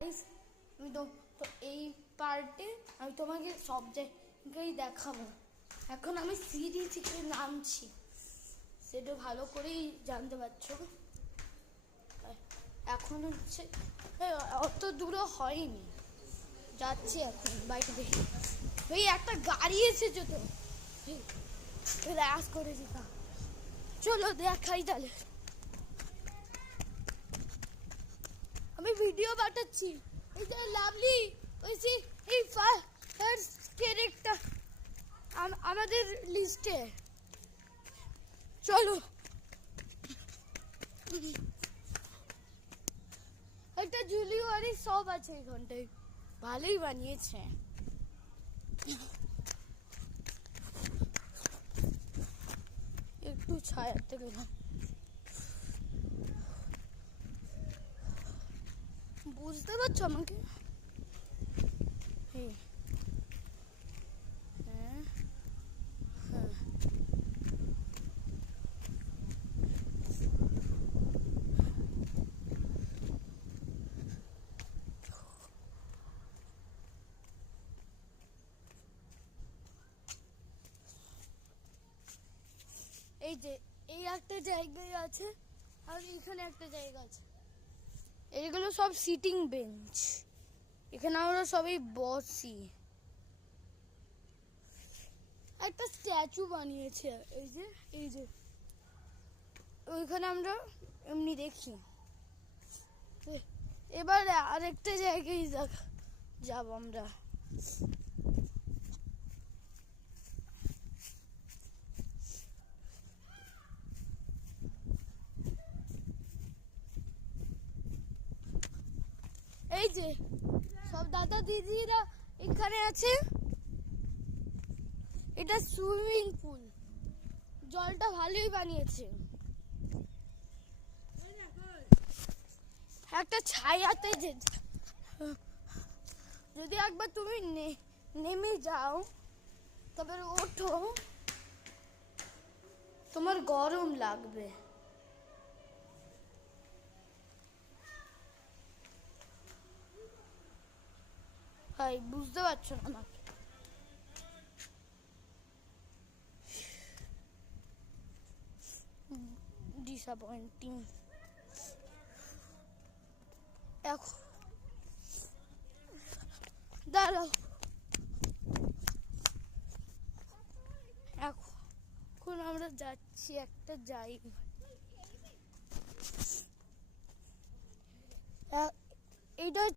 আমি তো এই পার্টে আমি তোমাকে সব জায়গায় দেখাবো। এখন আমি সিঁড়ি থেকে নামছি, সেটা ভালো করেই জানতে পারছো। এখন হচ্ছে অত দূরও হয়নি, যাচ্ছি এখন বাইকে দেখে। ওই একটা গাড়ি এসেছে তো, র্যাশ করে দিতাম। চলো দেখাই তাহলে। আমি ভিডিও পাঠাচ্ছি। এই যে লাভলি, ওই এই ফার্স্ট ক্যারেক্টার আমাদের লিস্টে। চলো, একটা জুলিওয়ারি সব আছে এখানটায়, ভালোই বানিয়েছে। একটু ছায়াতে গেলাম, বুঝতে পারছো আমাকে? হ্যাঁ, এই যে এই একটা জায়গায় আছে, আর এখানে একটা জায়গা আছে। এইগুলো সব সিটিং বেঞ্চ, এখানে আমরা সবাই বসি। একটা স্ট্যাচু বানিয়েছে, এই যে ওইখানে আমরা এমনি দেখি। এবার আরেকটা জায়গায় যাব আমরা। এই যে সব দাদা দিদিরা এখানে আছে। এটা সুইমিং পুল, জলটা ভালোই বানিয়েছে। একটা ছায়াতে যদি একবার তুমি নেমে যাও, তবে ওঠো, তোমার গরম লাগবে। ভাই বুঝতে পারছো না আমাকে? ডিসঅ্যাপয়েন্টিং। এখন দাঁড়াও, এখন আমরা যাচ্ছি একটা জায়গায়।